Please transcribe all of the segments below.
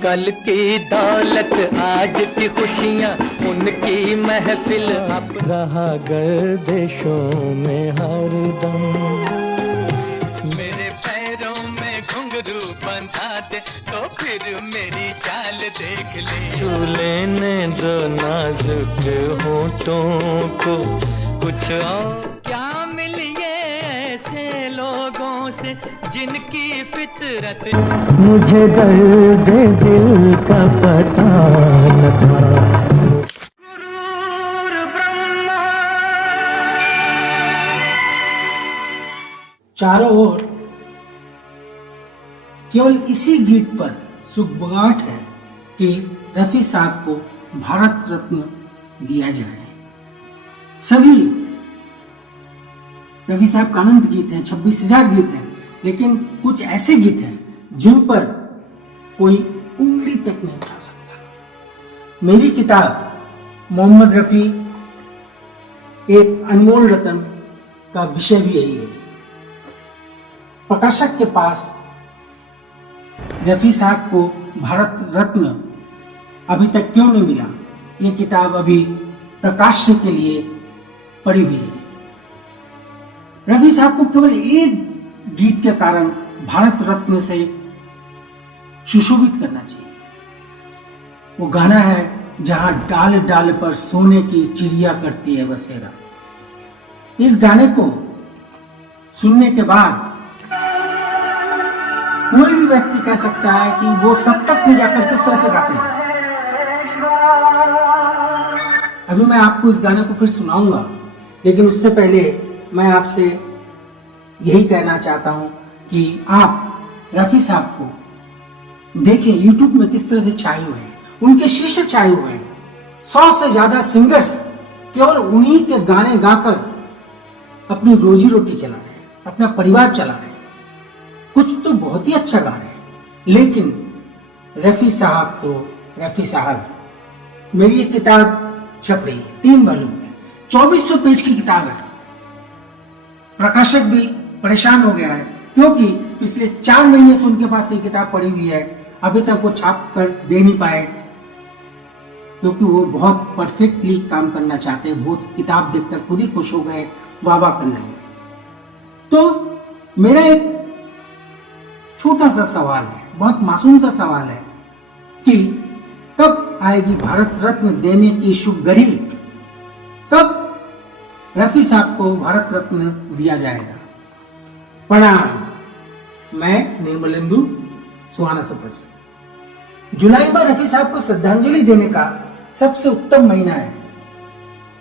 कल की दौलत आज की खुशियाँ उनकी महफिल अब रहा गर्दिशों में हरदम। मेरे पैरों में घुंघरू बंधा दे तो फिर मेरी चाल देख ले। छू लेने दो नाजुक होठों को कुछ और। क्या मिलिए ऐसे लोगों से जिनकी फितरत मुझे दर्द दिल का पता न था। चारों ओर केवल इसी गीत पर सुगबुगाहट है कि रफी साहब को भारत रत्न दिया जाए। सभी रफी साहब का अनंत गीत हैं, 26,000 गीत हैं, लेकिन कुछ ऐसे गीत हैं जिन पर कोई उंगली तक नहीं उठा सकता। मेरी किताब मोहम्मद रफी एक अनमोल रतन का विषय भी यही है। प्रकाशक के पास रफी साहब को भारत रत्न अभी तक क्यों नहीं मिला, ये किताब अभी प्रकाश्य के लिए पड़ी हुई है। रफी साहब को केवल एक गीत के कारण भारत रत्न से सुशोभित करना चाहिए। वो गाना है जहां डाल डाल पर सोने की चिड़िया करती है बसेरा। इस गाने को सुनने के बाद कोई भी व्यक्ति कह सकता है कि वो सप्तक में जाकर किस तरह से गाते हैं। अभी मैं आपको इस गाने को फिर सुनाऊंगा, लेकिन उससे पहले मैं आपसे यही कहना चाहता हूं कि आप रफी साहब को देखें YouTube में किस तरह से छाए हुए हैं, उनके शिष्य छाए हुए हैं। 100 से ज्यादा सिंगर्स केवल उन्हीं के गाने गाकर अपनी रोजी रोटी चला रहे हैं, अपना परिवार चला रहे हैं। कुछ तो बहुत ही अच्छा गा रहे हैं, लेकिन रफी साहब तो रफी साहब है। मेरी एक किताब छप रही है 3 वॉल्यूम में, 2400 पेज की किताब है। प्रकाशक भी परेशान हो गया है क्योंकि पिछले 4 महीने से उनके पास ये किताब पड़ी हुई है, अभी तक वो छाप कर दे नहीं पाए, क्योंकि वो बहुत परफेक्टली काम करना चाहते हैं। वो किताब देखकर खुद ही खुश हो गए, वाह वाह करने लगे। तो मेरा एक छोटा सा सवाल है, बहुत मासूम सा सवाल है कि कब आएगी भारत रत्न देने की शुभ घड़ी? कब रफी साहब को भारत रत्न दिया जाएगा? प्रणाम, मैं निर्मलेंदु सुहाना सफर से। जुलाई में रफी साहब को श्रद्धांजलि देने का सबसे उत्तम महीना है,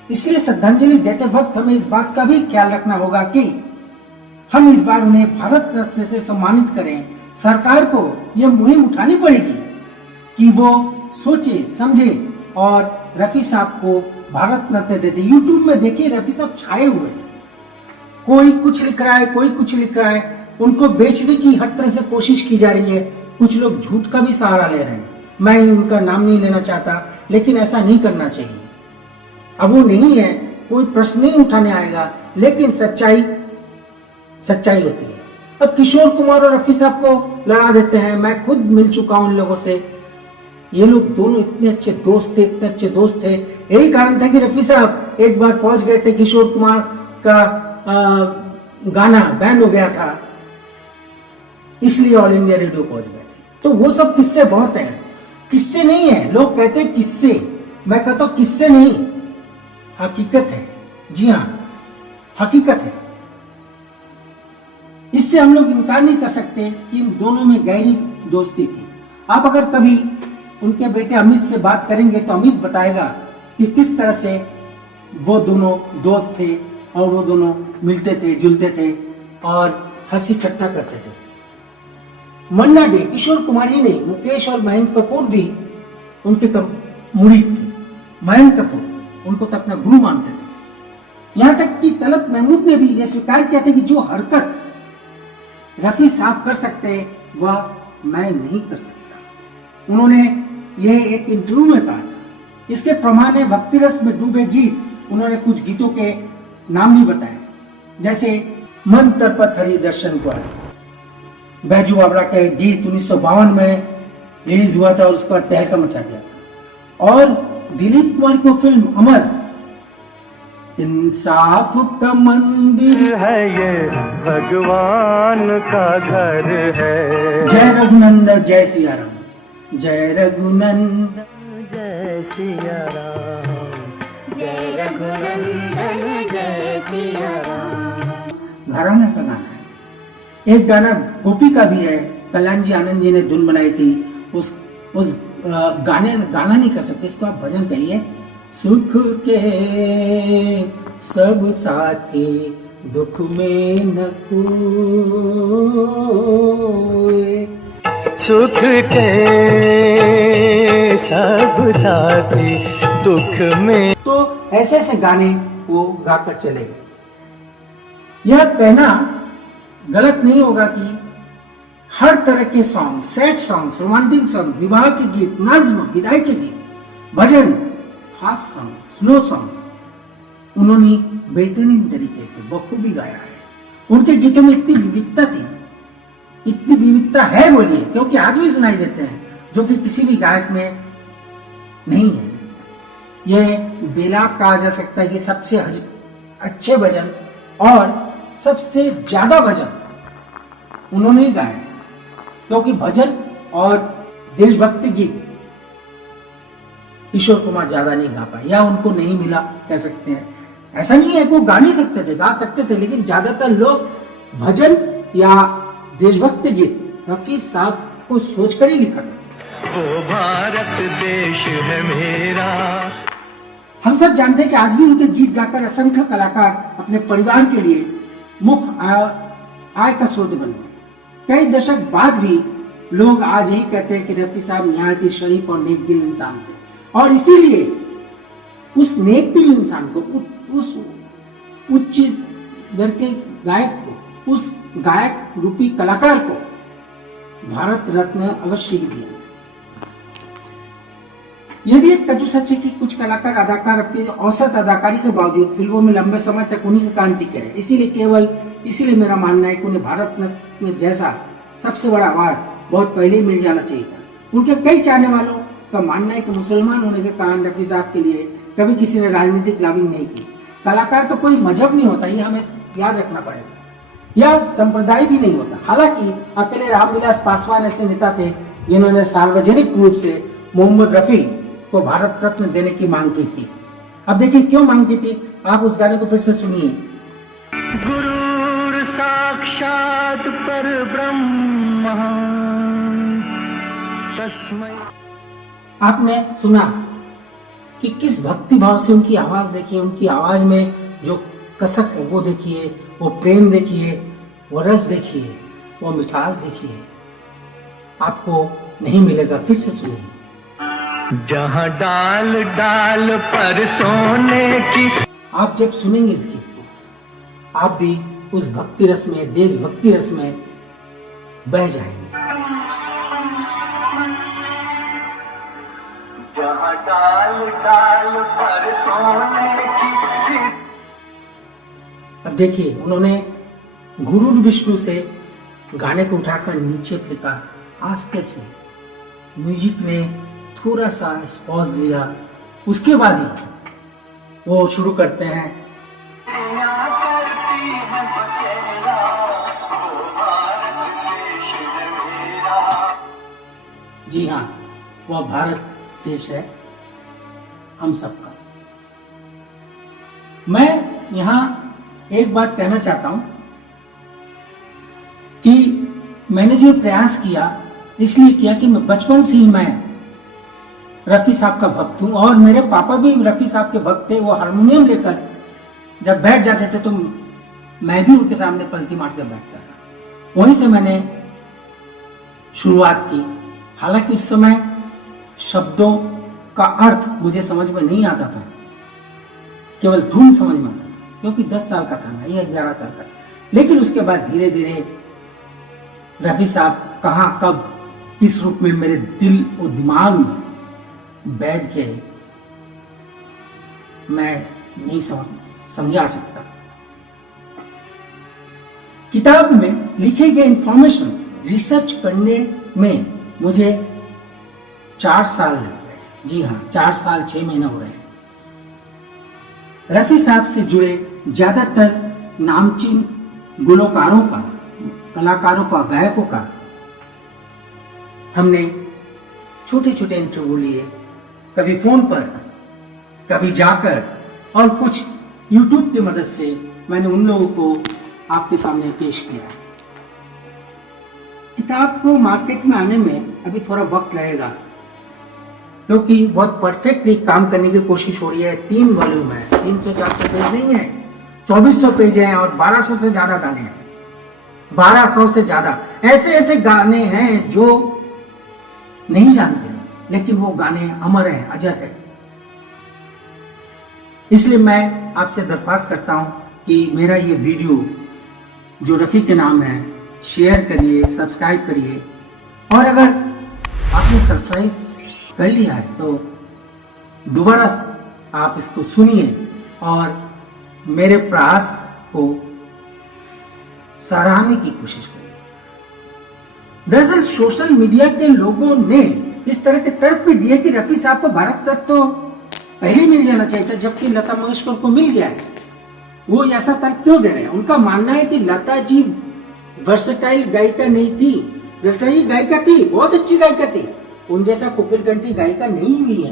इसलिए श्रद्धांजलि देते वक्त हमें इस बात का भी ख्याल रखना होगा कि हम इस बार उन्हें भारत रत्न से सम्मानित करें। सरकार को यह मुहिम उठानी पड़ेगी कि वो सोचे समझे और रफी साहब को भारत रत्न देते। यूट्यूब में देखिए रफी साहब छाए हुए हैं, कोई कुछ लिख रहा है, कोई कुछ लिख रहा है। उनको बेचने की हर तरह से कोशिश की जा रही है। कुछ लोग झूठ का भी सहारा ले रहे हैं। मैं उनका नाम नहीं लेना चाहता, लेकिन ऐसा नहीं करना चाहिए। अब वो नहीं है, कोई प्रश्न नहीं उठाने आएगा, लेकिन सच्चाई सच्चाई होती है। अब किशोर कुमार और रफी साहब को लड़ा देते हैं। मैं खुद मिल चुका हूं उन लोगों से। ये लोग दोनों इतने अच्छे दोस्त थे, इतने अच्छे दोस्त थे। यही कारण था कि रफी साहब एक बार पहुंच गए थे, किशोर कुमार का गाना बैन हो गया था, इसलिए ऑल इंडिया रेडियो पहुंच गए थे। तो वो सब किस्से बहुत हैं, किस्से नहीं है। लोग कहते हैं किस्से, मैं कहता हूं किस्से नहीं, हकीकत है। जी हाँ, हकीकत है। इससे हम लोग इनकार नहीं कर सकते कि इन दोनों में गहरी दोस्ती थी। आप अगर कभी उनके बेटे अमित से बात करेंगे तो अमित बताएगा कि किस तरह से वो दोनों दोस्त थे और वो दोनों मिलते थे, जुलते थे और हंसी ठट्टा करते थे। मन्ना डे, किशोर कुमार ही नहीं, मुकेश और महेंद्र कपूर भी उनके मुरीद थे। महेंद्र कपूर उनको तो अपना गुरु मानते थे। यहां तक कि तलत महमूद ने भी यह स्वीकार किया था कि जो हरकत रफी साहब कर सकते वह मैं नहीं कर सकता। उन्होंने यह एक इंटरव्यू में कहा था। इसके प्रमाण है भक्ति रस में डूबे गीत। उन्होंने कुछ गीतों के नाम भी बताए, जैसे मन तरपत हरि दर्शन को आए। बैजू बावरा का एक गीत 1952 में रिलीज हुआ था और उसके बाद तहलका मचा दिया था। और दिलीप कुमार की फिल्म अमर, इंसाफ का मंदिर है ये भगवान का घर है। जय रघुनंदन जय सिया राम, जय रघुनंदन जय सिया राम, जय रघुनंदन जय सिया राम। घराना का गाना है। एक गाना गोपी का भी है, कल्याण जी आनंद जी ने धुन बनाई थी। उस गाना नहीं कर सकते, इसको आप भजन कहिए। सुख के सब साथी दुख में न कोई, सुख के सब साथी दुख में। तो ऐसे ऐसे गाने वो गाकर चले गए। यह कहना गलत नहीं होगा कि हर तरह के song, sad songs, romantic song, विवाह के गीत, नज्म, विदाई के गीत, भजन, फास्ट सॉन्ग, स्लो सॉन्ग उन्होंने बेहतरीन तरीके से बखूबी गाया है। उनके गीतों में इतनी विविधता थी, इतनी विविधता है बोलिए, क्योंकि आज भी सुनाई देते हैं, जो कि किसी भी गायक में नहीं है। यह बेलाप कहा जा सकता है कि सबसे अच्छे भजन और सबसे ज्यादा भजन उन्होंने ही गाए, क्योंकि भजन और देशभक्ति गीत किशोर कुमार ज्यादा नहीं गा पाए या उनको नहीं मिला कह सकते हैं। ऐसा नहीं है कि वो गा नहीं सकते थे, गा सकते थे, लेकिन ज्यादातर लोग भजन या देशभक्ति गीत रफी साहब को सोचकर ही लिखा था। वो भारत देश है मेरा। हम सब जानते हैं कि आज भी उनके गीत गाकर असंख्य कलाकार अपने परिवार के लिए मुख्य आय का स्रोत बने। कई दशक बाद भी लोग आज यही कहते हैं कि रफी साहब निहायत ही शरीफ और नेक दिल इंसान थे, और इसीलिए उस नेक दिल इंसान को, उस उच्च दर के गायक को, उस गायक रूपी कलाकार को भारत रत्न अवश्य ही दिया। यह भी एक कटु सच है कि कुछ कलाकार अदाकार अपनी औसत अदाकारी के बावजूद फिल्मों में लंबे समय तक उन्हीं के कारण टिके रहे। इसीलिए मेरा मानना है कि उन्हें भारत रत्न जैसा सबसे बड़ा अवार्ड बहुत पहले ही मिल जाना चाहिए था। उनके कई चाहने वालों का मानना है कि मुसलमान होने के कारण रफी साहब के लिए कभी किसी ने राजनीतिक लॉबिंग नहीं की। कलाकार तो कोई मजहब नहीं होता, ये हमें याद रखना पड़ेगा। यह संप्रदाय भी नहीं होता। हालांकि अकेले रामविलास पासवान ऐसे नेता थे जिन्होंने सार्वजनिक रूप से मोहम्मद रफी को भारत रत्न देने की मांग की थी। अब देखिए क्यों मांग की थी, आप उस गाने को फिर से सुनिए। गुरु साक्षात पर ब्रह्म तस्मै। आपने सुना कि किस भक्ति भाव से उनकी आवाज देखिए, उनकी आवाज में जो कसक है वो देखिए, वो प्रेम देखिए, वो रस देखिए, वो मिठास देखिए, आपको नहीं मिलेगा। फिर से सुनिए। जहाँ डाल डाल पर सोने की। आप जब सुनेंगे इस गीत को, आप भी उस भक्ति रस में, देशभक्ति रस में बह जाएंगे। जहाँ डाल डाल पर सोने की। अब देखिए, उन्होंने गुरु विष्णु से गाने को उठाकर नीचे फेंका आस्ते से, म्यूजिक ने थोड़ा सा पॉज लिया, उसके बाद ही वो शुरू करते हैं। जी हाँ, वह भारत देश है हम सबका। मैं यहाँ एक बात कहना चाहता हूं कि मैंने जो प्रयास किया इसलिए किया कि मैं बचपन से ही मैं रफी साहब का भक्त हूं, और मेरे पापा भी रफी साहब के भक्त थे। वो हारमोनियम लेकर जब बैठ जाते थे तो मैं भी उनके सामने पलटी मार कर बैठता था। वहीं से मैंने शुरुआत की। हालांकि उस समय शब्दों का अर्थ मुझे समझ में नहीं आता था, केवल धुन समझ में आता था, क्योंकि 10 साल का था मैं या 11 साल का। लेकिन उसके बाद धीरे धीरे रफी साहब कहाँ कब किस रूप में मेरे दिल और दिमाग में बैठ गए, मैं नहीं समझा सकता। किताब में लिखे गए इंफॉर्मेशंस रिसर्च करने में मुझे 4 साल लग गए। जी हाँ, 4 साल 6 महीने हो रहे हैं। रफी साहब से जुड़े ज्यादातर नामचीन गुलकारों का, कलाकारों का, गायकों का हमने छोटे छोटे इंटरव्यू लिए, कभी फोन पर, कभी जाकर, और कुछ यूट्यूब की मदद से मैंने उन लोगों को आपके सामने पेश किया। किताब को मार्केट में आने में अभी थोड़ा वक्त लगेगा, क्योंकि बहुत परफेक्टली काम करने की कोशिश हो रही है। 3 वॉल्यूम है, 300-400 पेज नहीं है, 2400 पेज हैं और 1200 से ज्यादा गाने हैं। 1200 से ज्यादा ऐसे ऐसे गाने हैं जो नहीं जानते लोग, लेकिन वो गाने अमर हैं, अजर है। इसलिए मैं आपसे दरख्वास्त करता हूं कि मेरा ये वीडियो जो रफी के नाम है, शेयर करिए, सब्सक्राइब करिए, और अगर आपने सब्सक्राइब कर लिया है तो दोबारा आप इसको सुनिए और मेरे प्रयास को सराहने की कोशिश करिए। दरअसल सोशल मीडिया के लोगों ने इस तरह के तर्क भी दिए कि रफी साहब को भारत रत्न तो पहले मिल जाना चाहिए था, जबकि लता मंगेशकर को मिल गया है। वो ऐसा तर्क क्यों दे रहे हैं? उनका मानना है कि लता जी वर्सेटाइल गायिका नहीं थी। लता जी गायिका थी, बहुत अच्छी गायिका थी, उन जैसा कोकिल कंठी गायिका नहीं हुई है।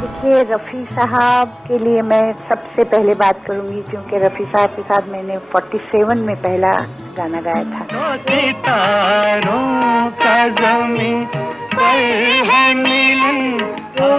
देखिए, रफ़ी साहब के लिए मैं सबसे पहले बात करूंगी, क्योंकि रफ़ी साहब के साथ मैंने 47 में पहला गाना गाया था। तो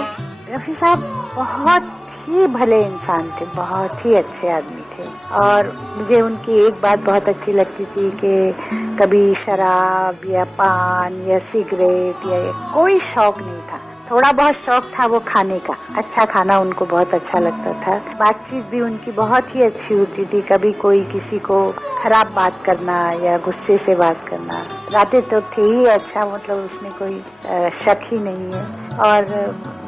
रफ़ी साहब बहुत ही भले इंसान थे, बहुत ही अच्छे आदमी थे, और मुझे उनकी एक बात बहुत अच्छी लगती थी कि कभी शराब या पान या सिगरेट या कोई शौक नहीं था। थोड़ा बहुत शौक था वो खाने का, अच्छा खाना उनको बहुत अच्छा लगता था। बातचीत भी उनकी बहुत ही अच्छी होती थी, कभी कोई किसी को खराब बात करना या गुस्से से बात करना, गाते तो थे ही अच्छा, मतलब उसमें कोई शक ही नहीं है, और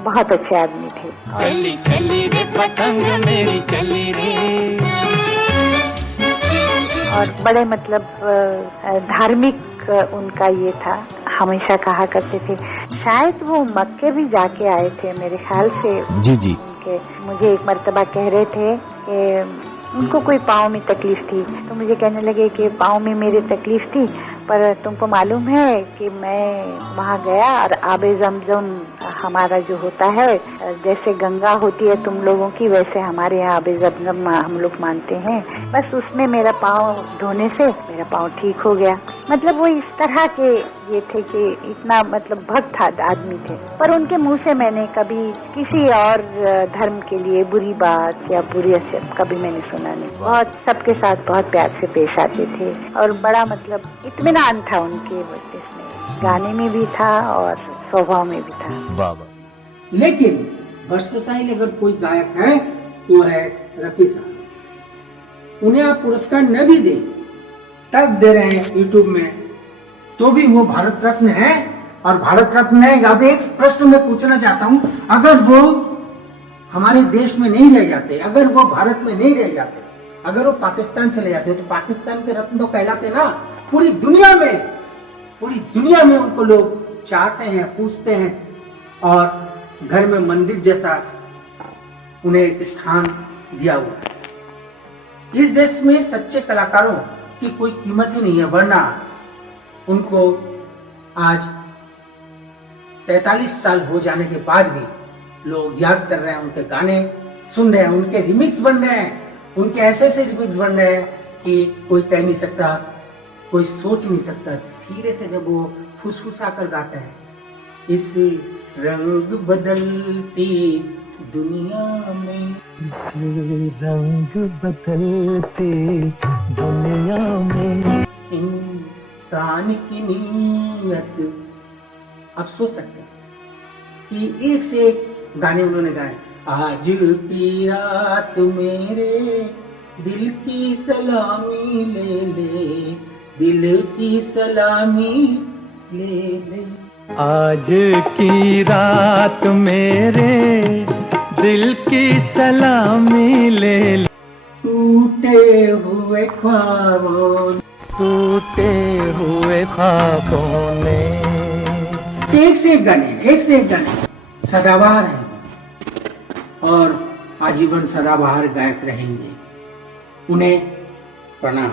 बहुत अच्छे आदमी थे। चली चली रे पतंग मेरी चली रे, और बड़े मतलब धार्मिक उनका ये था, हमेशा कहा करते थे, शायद वो मक्के भी जाके आए थे मेरे ख्याल से। जी उनके मुझे एक मर्तबा कह रहे थे कि उनको कोई पाँव में तकलीफ थी, तो मुझे कहने लगे कि पाँव में मेरी तकलीफ थी, पर तुमको मालूम है कि मैं वहाँ गया और आबे ज़मज़म हमारा जो होता है, जैसे गंगा होती है तुम लोगों की, वैसे हमारे यहाँ आबे ज़मज़म हम लोग मानते हैं, बस उसमें मेरा पाँव धोने से मेरा पाँव ठीक हो गया। मतलब वो इस तरह के ये थे कि इतना मतलब भक्त आदमी थे, पर उनके मुंह से मैंने कभी किसी और धर्म के लिए बुरी बात या बुरी असर कभी मैंने सुना नहीं। बहुत सबके साथ बहुत प्यार से पेश आते थे, और बड़ा मतलब इत्मीनान था उनके इसमें, गाने में भी था और स्वभाव में भी था। बाबा। लेकिन वर्सेटाइल अगर कोई गायक है तो है रफी साहब। उन्हें आप पुरस्कार न भी दे, तर्क दे रहे हैं यूट्यूब में, तो भी वो भारत रत्न है, और भारत रत्न है। अब एक प्रश्न मैं पूछना चाहता हूं, अगर वो हमारे देश में नहीं रह जाते, अगर वो भारत में नहीं रह जाते, अगर वो पाकिस्तान चले जाते, तो पाकिस्तान के रत्न तो कहलाते ना। पूरी दुनिया में उनको लोग चाहते हैं, पूछते हैं, और घर में मंदिर जैसा उन्हें एक स्थान दिया हुआ है। इस देश में सच्चे कलाकारों की कोई कीमत ही नहीं है, वरना उनको आज 43 साल हो जाने के बाद भी लोग याद कर रहे हैं, उनके गाने सुन रहे हैं, उनके रिमिक्स बन रहे हैं, उनके ऐसे ऐसे रिमिक्स बन रहे हैं कि कोई कह नहीं सकता, कोई सोच नहीं सकता। धीरे से जब वो फुसफुसा कर गाते हैं, इस रंग बदलती दुनिया में, इस रंग बदलती दुनिया में, इंसान की नीयत। आप सोच सकते हैं कि एक से एक गाने उन्होंने गाए। आज की रात मेरे दिल की सलामी ले ले, दिल की सलामी ले ले। आज की रात मेरे दिल की सलामी ले ले। टूटे हुए ख्वाबों, टूटे हुए ख्वाबों ने। एक से एक गाने, एक से एक गाने सदाबहार हैं और आजीवन सदाबहार गायक रहेंगे। उन्हें प्रणाम।